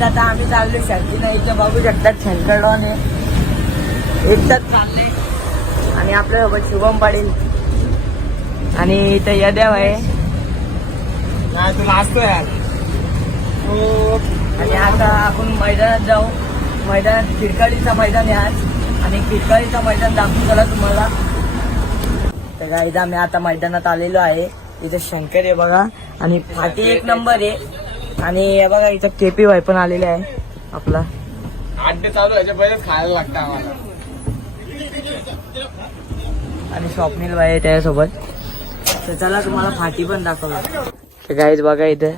Guys आता आम्ही चाललो शक्तीनं. इथे बघू शकतात शंकरडॉने एकदाच चालले आणि आपल्यासोबत शुभम पाटील आणि इथे यदेव आहे. नाही तू नाचतो यार. आणि आता आपण मैदानात जाऊ. मैदानात खिडकाळीचा मैदान आहे आज आणि खिडकाळीचा मैदान दाखवून झाला तुम्हाला. तर गाईज आम्ही आता मैदानात आलेलो आहे. इथं शंकर आहे बघा आणि फाटी एक नंबर आहे. आणि हे बघा इथं केपी भाई पण आलेले आहे आपला. अड्डे चालू याच्या पहिलेच खायला लागतं आम्हाला. आणि स्वप्नील भाई आहे त्याच्यासोबत. तर चला तुम्हाला फाटी पण दाखवला. तर गाईज बघा इथं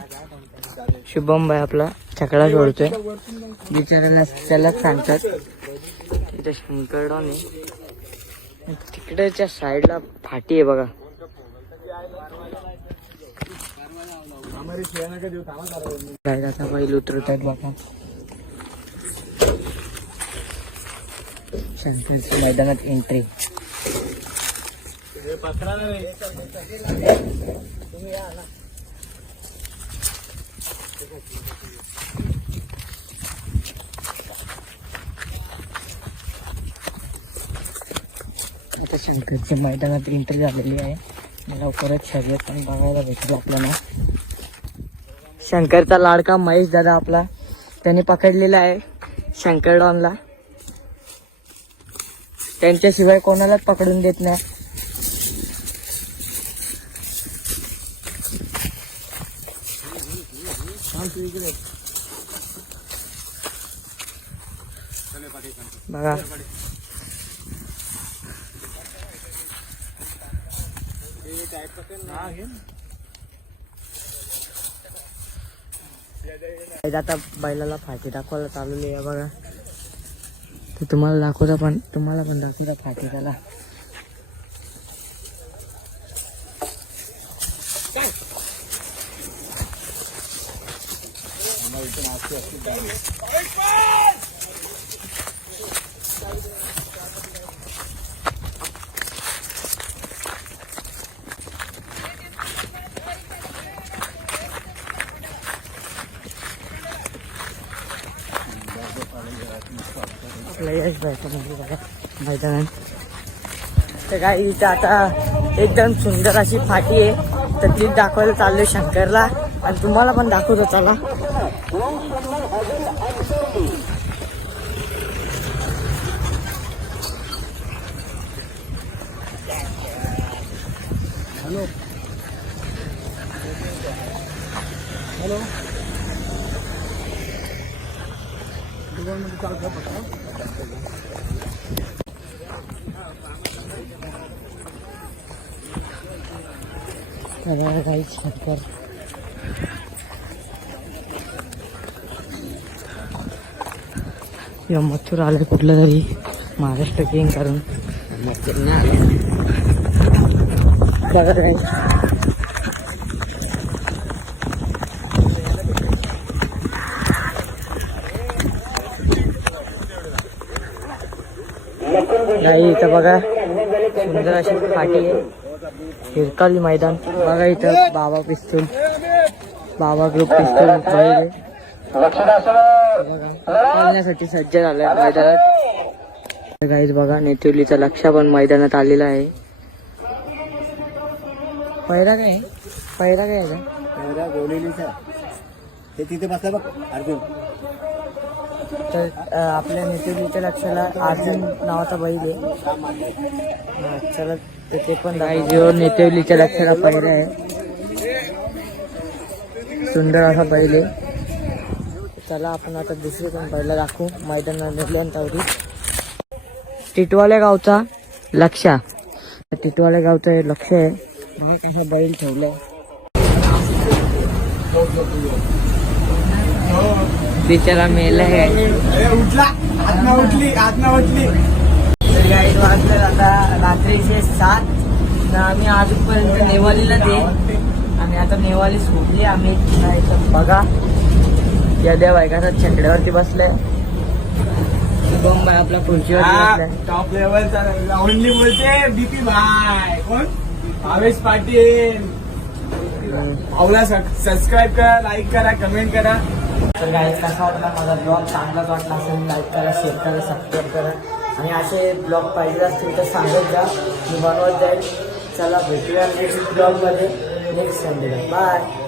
शुभम भाई आपला छकडा सोडतोय. बिचारायला त्यालाच सांगतात. इथं शंकरडॉन आहे. तिकडेच्या साईडला फाटी आहे बघा. गायचा बैल उतरत आहेत बघा. शंकरच्या मैदानात एंट्री. आता शंकरच्या मैदानात एंट्री झालेली आहे. लवकरच शर्यत पण बघायला भेटली आपल्याला. शंकरचा लाडका महेश दादा आपला त्याने पकडलेला आहे शंकरडॉनला. त्यांच्याशिवाय कोणालाच पकडून देत नाही. बघा आता बैलाला फाटी दाखवायला चालवली आहे बघा. तर तुम्हाला दाखवता पण दाखवता फाटी त्याला. आपल्या यश भाईमध्ये बघा मैदानात. तर काय इथं आता एकदम सुंदर अशी फाटी आहे. तर ती दाखवायला चाललोय शंकरला आणि तुम्हाला पण दाखवतो चला. हॅलो हॅलो काही शंकर या मथुर आले कुठलं तरी महाराष्ट्र किंग करून बघा नाही. नाही इथं बघा सुंदर अशी फाटी आहे. हिरकाली मैदान बघा. इथं बाबा पिस्तूल बाबा ग्रुप पिस्तूल बैल खेळण्यासाठी सज्ज झालाय मैदानात. गाईज बघा नेतिवलीचा लक्ष पण मैदानात आलेला आहे. पहिला काय पहिला गोलेलीचा ते तिथे बसला बघ अर्जुन. तर आपल्या नेतिवलीच्या लक्षाला अर्जुन नावाचा बैल आहे. चला ते पण गाईजीवर नेतिवलीच्या लक्षाला पहिला आहे. सुंदर असा बैल आहे. चला आपण आता दुसरी पण बैला दाखवू मैदानात निघल्यानंतर. टिटवाल्या गावचा लक्ष. टिटवाल्या गावचं हे लक्ष आहे. कसा बैल ठेवलाय. बिचारा मेला आहे. उठला आत्मा उठली. तर गाईड वाजले आता रात्रीचे 7. आम्ही आजपर्यंत नेवालीला दे आणि आता नेवाली सोडली आम्ही. बघा यदेव बायकाचा छकड्यावरती बसले. शुभम भाई आपल्या खुर्चीवरती बसलाय. टॉप लेवलचा ओनली बोलते बीपी भाई. कोण? भावेश पाटील. आवला सबस्क्राईब करा, लाईक करा, कमेंट करा. तर गाईज कसा वाटला माझा ब्लॉग चांगलाच वाटला असेल लाईक करा शेअर करा सबस्क्राईब करा आणि असे ब्लॉग पाहिजे असतील तर सांगत जा मी बनवत जाईल. चला भेटूया नेक्स्ट ब्लॉगमध्ये नेक्स्ट संडेला. बाय.